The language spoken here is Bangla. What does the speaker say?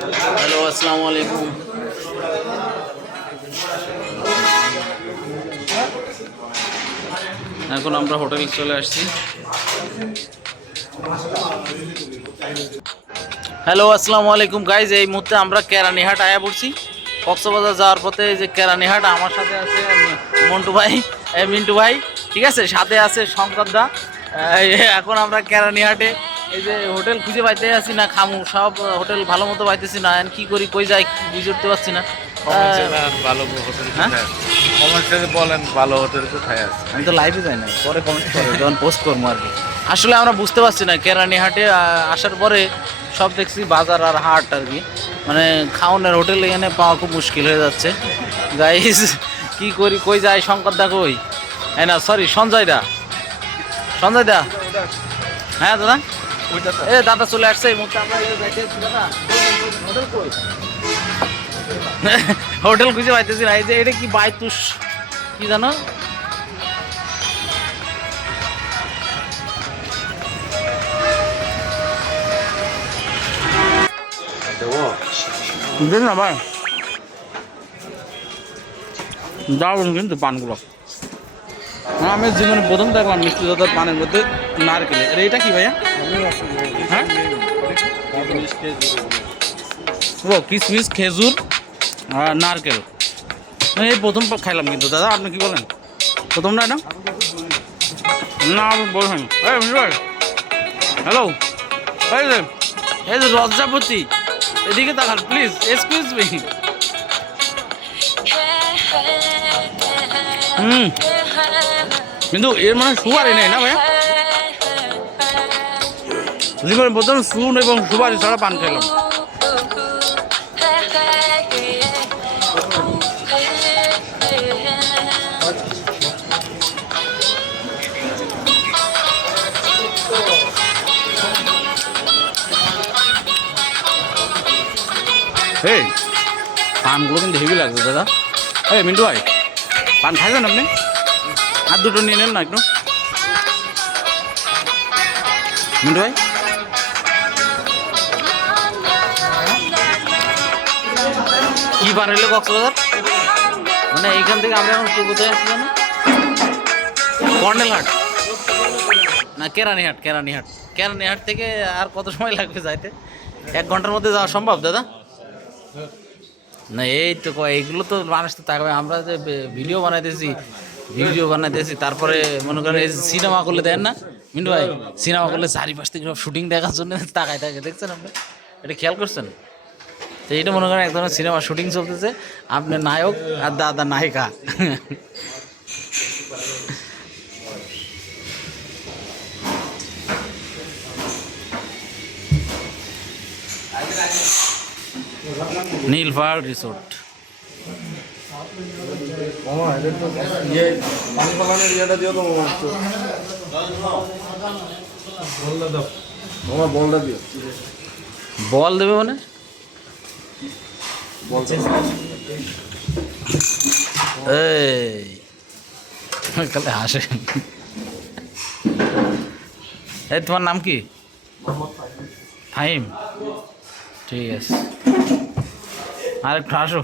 হ্যালো, আসসালামু আলাইকুম। এখন আমরা হোটেলে চলে আসছি। হ্যালো, আসসালামু আলাইকুম গাইজ। এই মুহূর্তে আমরা কেরানীহাট আয়া পড়ছি। কক্সবাজার যাওয়ার পথে এই যে কেরানীহাট, আমার সাথে আছে মন্টু ভাই, মিন্টু ভাই, ঠিক আছে, সাথে আছে শঙ্কর দা। এখন আমরা কেরানীহাটে এই যে হোটেল খুঁজে পাইতে আছি না, খামু সব হোটেল ভালো মতো পাইতেছি না। কি করি, কই যাই বুঝে উঠতে পারছি না। ভালো হোটেল হ্যাঁ, কমেন্টে বলেন ভালো হোটেল কোথায় আছে। আমি তো লাইভে যাই না, পরে কমেন্ট করে যখন পোস্ট করবো আর কি। আসলে আমরা বুঝতে পারছি না, কেরানীহাটে আসার পরে সব দেখছি বাজার আর হাট আর কি, মানে খাওয়ানোর হোটেল এখানে পাওয়া খুব মুশকিল হয়ে যাচ্ছে গাইস। কি করি, কই যাই? শঙ্কর দা কই? হ্যাঁ না, সরি, সঞ্জয় দা। সঞ্জয় দা, হ্যাঁ দাদা, এ দাদা চলে আসছে এই মুহূর্তে। আমরা যাইতেছি দাদা, হোটেল কই? হোটেল খুঁজে পাইতেছি না। এই যে এটা কি বাইতুস কি জানো? দিন না ভাই, দারুণ কিন্তু পানগুলো। আমি জীবনে প্রথম দেখলাম মিষ্টি দাদার পানের মধ্যে নারকেল। এটা কি ভাইয়া? হ্যাঁ, ও কিশমিশ, খেজুর আর নারকেল। এই প্রথম খাইলাম কিন্তু দাদা, আপনি কি বলেন? প্রথম না এটা? না বলছেন। হ্যালো, এই যে লজ্জাপতি, এদিকে তাকান প্লিজ, এক্সকিউজ মি। কিন্তু এর মানে সুপারি নেই না ভাইয়া? জীবনে প্রথম সুন এবং সুপারি ছাড়া পান খেলাম। এই পানগুলো কিন্তু হেভি লাগছে দাদা। এই মিন্টু ভাই, পান খাইছেন আপনি? আর দুটো নিয়ে নেন না একটু। মিন্টু ভাই, কি পান হইলো কক্সবাজার? মানে এইখান থেকে আমরা এখন কোথায় আসছি না? কর্নেলহাট না কেরানীহাট? কেরানীহাট, কেরানীহাট থেকে আর কত সময় লাগবে যাইতে? 1 ঘন্টার মধ্যে যাওয়া সম্ভব দাদা? না এই তো এইগুলো তো মানুষ তো তাকাবে। আমরা যে ভিডিও বানাইতেছি, তারপরে মনে করেন এই সিনেমা করলে দেন না মিন্টু ভাই, সিনেমা করলে চারিপাশ থেকে সব শুটিং দেখার জন্য তাকায় থাকে, দেখছেন আপনি? এটা খেয়াল করছেন? তো এইটা মনে করেন এক ধরনের সিনেমা শুটিং চলতেছে, আপনি নায়ক আর দাদা নায়িকা। নীলপাল রিসোর্ট। বল দেবে মানে? এই কালে হাসে। এই তোমার নাম কি? ফাহিম, ঠিক আছে। আর একটু আসো।